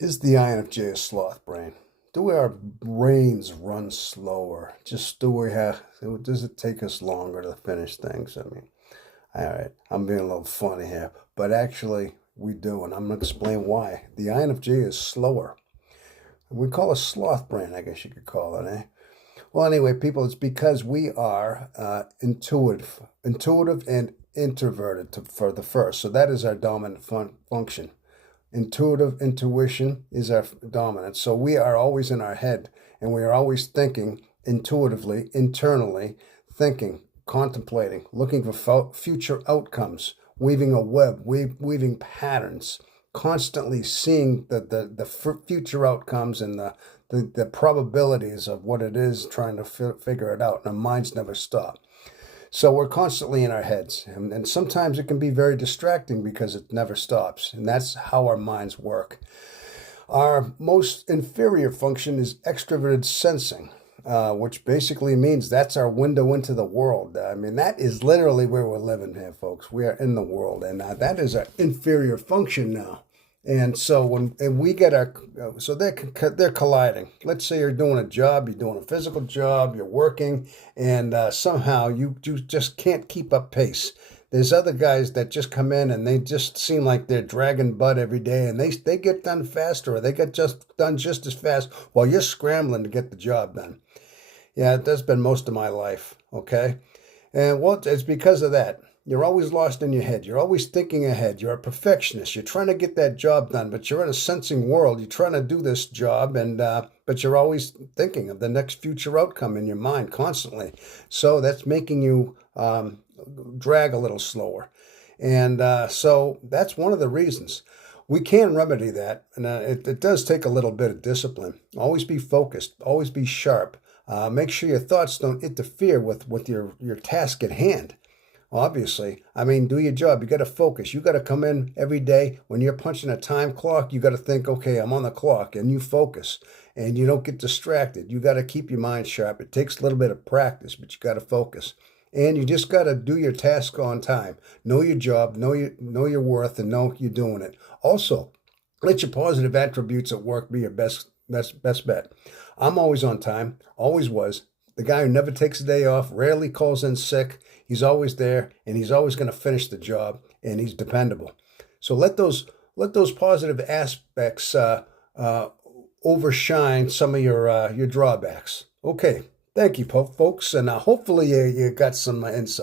Is the INFJ a sloth brain? Do our brains run slower? Just do we have, does it take us longer to finish things? I mean, all right, I'm being a little funny here, but actually we do, and I'm going to explain why. The INFJ is slower. We call it sloth brain, I guess you could call it, eh? Well, anyway, people, it's because we are intuitive and introverted for the first. So that is our dominant function. Intuition is our dominant. So we are always in our head and we are always thinking intuitively, internally, thinking, contemplating, looking for future outcomes, weaving a web, weaving patterns, constantly seeing the future outcomes and the probabilities of what it is, trying to figure it out. And our minds never stop. So we're constantly in our heads, and sometimes it can be very distracting because it never stops, and that's how our minds work. Our most inferior function is extroverted sensing, which basically means that's our window into the world. I mean, that is literally where we're living here, folks. We are in the world, and that is our inferior function now. And so when we get so they're colliding. Let's say you're doing a job, you're doing a physical job, you're working, and somehow you just can't keep up pace. There's other guys that just come in and they just seem like they're dragging butt every day, and they get done faster, or they get done just as fast while you're scrambling to get the job done. Yeah, that's been most of my life. Okay, and well, it's because of that. You're always lost in your head. You're always thinking ahead. You're a perfectionist. You're trying to get that job done, but you're in a sensing world. You're trying to do this job, and but you're always thinking of the next future outcome in your mind constantly. So that's making you drag a little slower, and so that's one of the reasons. We can remedy that, and it does take a little bit of discipline. Always be focused. Always be sharp. Make sure your thoughts don't interfere with your task at hand. Obviously, I mean, do your job. You got to focus. You got to come in every day. When you're punching a time clock, you got to think, okay, I'm on the clock, and you focus and you don't get distracted. You got to keep your mind sharp. It takes a little bit of practice, but you got to focus. And you just got to do your task on time. Know your job, know your worth, and know you're doing it. Also, let your positive attributes at work be your best bet. I'm always on time, always was. The guy who never takes a day off, rarely calls in sick. He's always there, and he's always going to finish the job, and he's dependable. So let those positive aspects overshine some of your drawbacks. Okay, thank you, folks, and hopefully you got some insight.